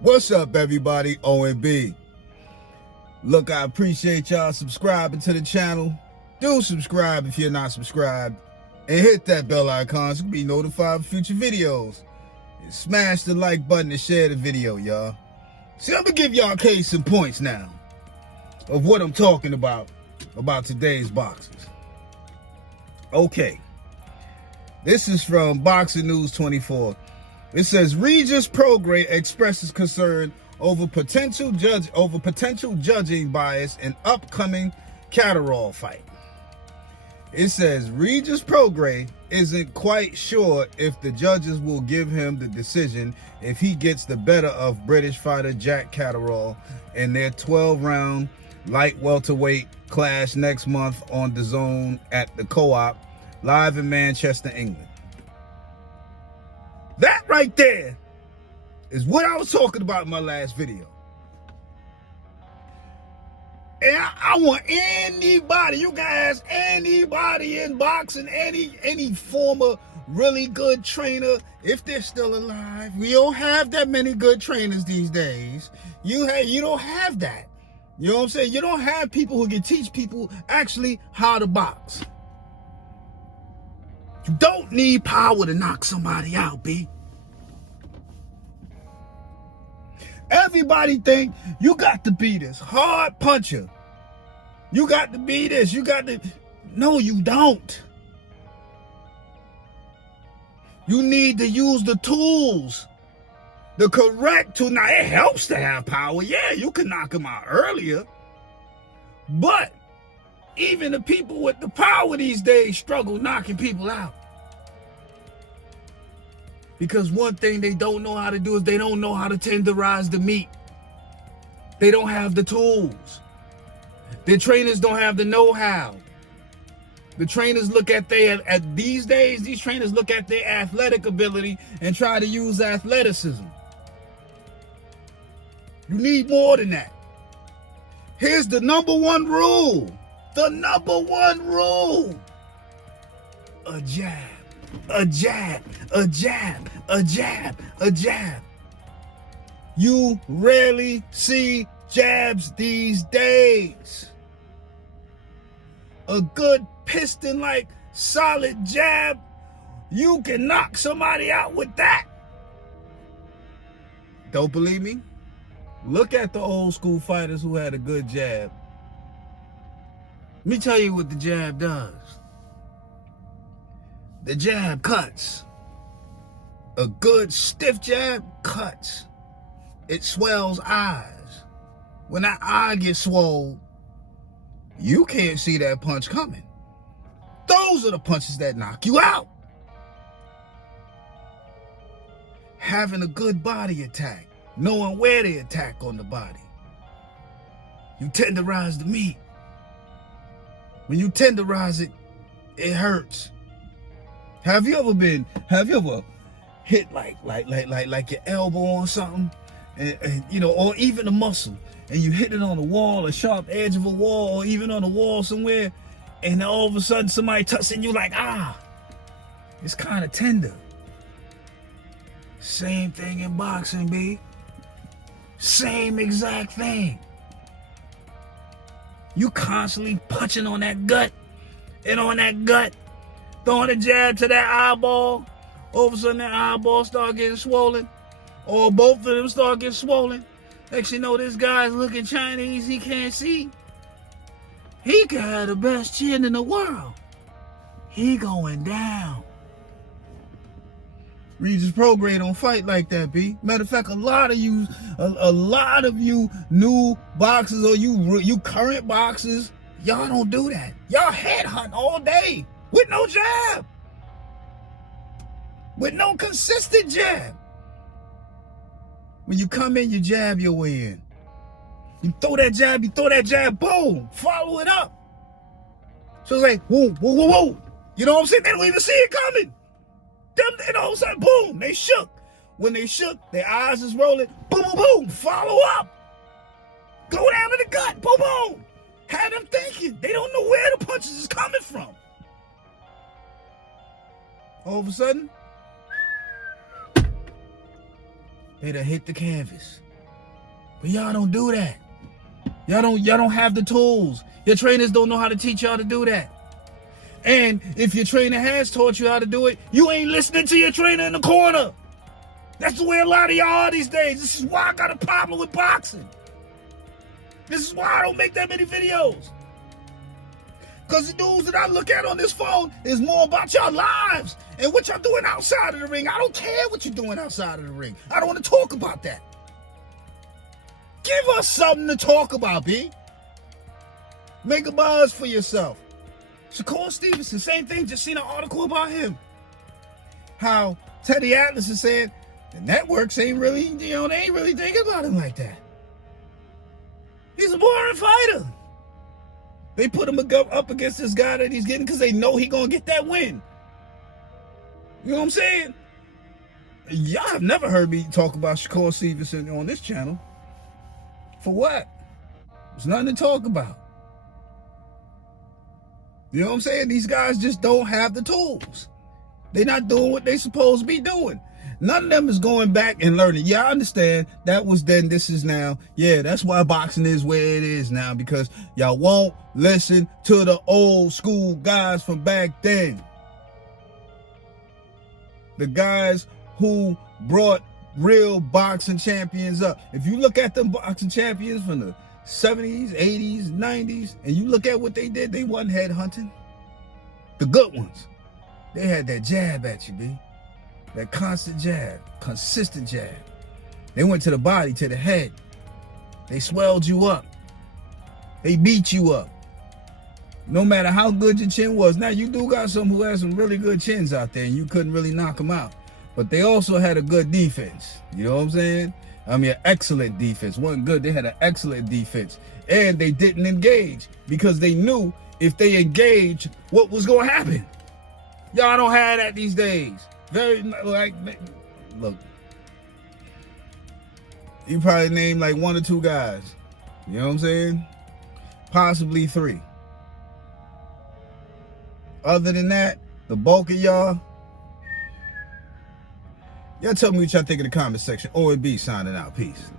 What's up, everybody? OMB. Look, I appreciate y'all subscribing to the channel. Do subscribe if you're not subscribed. And hit that bell icon so you can be notified of future videos. And smash the like button and share the video, y'all. See, I'm going to give y'all case in points now of what I'm talking about today's boxers. Okay. This is from Boxing News 24. It says Regis Prograis expresses concern over potential judging bias in upcoming Catterall fight. It says Regis Prograis isn't quite sure if the judges will give him the decision if he gets the better of British fighter Jack Catterall in their 12-round light welterweight clash next month on DAZN at the Co-op live in Manchester, England. That right there is what I was talking about in my last video. And I want anybody, you guys, anybody in boxing, any former really good trainer, if they're still alive. We don't have that many good trainers these days. You don't have that. You know what I'm saying? You don't have people who can teach people actually how to box. You don't need power to knock somebody out, B. Everybody think you got to be this hard puncher. You got to be this. You got to... No, you don't. You need to use the tools. The correct tool. Now, it helps to have power. Yeah, you can knock them out earlier. But even the people with the power these days struggle knocking people out. Because one thing they don't know how to do is they don't know how to tenderize the meat. They don't have the tools. Their trainers don't have the know-how. The trainers look at these days, these trainers look at their athletic ability and try to use athleticism. You need more than that. Here's the number one rule. The number one rule. A jab. A jab, a jab, a jab, a jab. You rarely see jabs these days. A good piston-like solid jab, you can knock somebody out with that. Don't believe me? Look at the old school fighters who had a good jab. Let me tell you what the jab does. The jab cuts. A good stiff jab cuts. It swells eyes. When that eye gets swole, you can't see that punch coming. Those are the punches that knock you out. Having a good body attack, knowing where they attack on the body. You tenderize the meat. When you tenderize it, it hurts. Have you ever hit like your elbow on something, and you know, or even a muscle, and you hit it on a wall, a sharp edge of a wall, or even on a wall somewhere, and all of a sudden somebody touches and you like, it's kind of tender. Same thing in boxing, B. Same exact thing. You constantly punching on that gut and on that gut. Throwing a jab to that eyeball, all of a sudden that eyeball start getting swollen, or both of them start getting swollen. Next you know, this guy's looking Chinese, he can't see. He could have the best chin in the world. He going down. Regis Prograis don't fight like that, B. Matter of fact, a lot of you new boxers or you current boxers, y'all don't do that. Y'all headhunt all day. With no jab. With no consistent jab. When you come in, you jab your way in. You throw that jab, boom, follow it up. So it's like, whoa, whoa, whoa, whoa. You know what I'm saying? They don't even see it coming. And all of a sudden, boom, they shook. When they shook, their eyes is rolling, boom, boom, boom, follow up. Go down to the gut, boom, boom. Have them thinking. They don't know where the punches is coming from. All of a sudden, they done hit the canvas. But y'all don't do that. Y'all don't have the tools. Your trainers don't know how to teach y'all to do that. And if your trainer has taught you how to do it, you ain't listening to your trainer in the corner. That's the way a lot of y'all are these days. This is why I got a problem with boxing. This is why I don't make that many videos. Because the news that I look at on this phone is more about your lives and what y'all doing outside of the ring. I don't care what you're doing outside of the ring. I don't want to talk about that. Give us something to talk about, B. Make a buzz for yourself. Shakur Stevenson, same thing. Just seen an article about him. How Teddy Atlas is saying the networks ain't really, they ain't really thinking about him like that. He's a boring fighter. They put him up against this guy that he's getting because they know he's going to get that win. You know what I'm saying? Y'all have never heard me talk about Shakur Stevenson on this channel. For what? There's nothing to talk about. You know what I'm saying? These guys just don't have the tools. They're not doing what they're supposed to be doing. None of them is going back and learning. Yeah, I understand. That was then, this is now. Yeah, that's why boxing is where it is now, because y'all won't listen to the old school guys from back then. The guys who brought real boxing champions up. If you look at them boxing champions from the 70s, 80s, 90s, and you look at what they did, they wasn't headhunting. The good ones. They had that jab at you, B. That constant jab, consistent jab. They went to the body, to the head. They swelled you up. They beat you up. No matter how good your chin was. Now, you do got some who had some really good chins out there, and you couldn't really knock them out. But they also had a good defense. You know what I'm saying? I mean, an excellent defense. Wasn't good. They had an excellent defense. And they didn't engage because they knew if they engaged, what was going to happen. Y'all don't have that these days. Very, like, look, you probably name like 1 or 2 guys. You know what I'm saying? Possibly 3. Other than that, the bulk of y'all tell me what y'all think in the comment section. OMB signing out. Peace.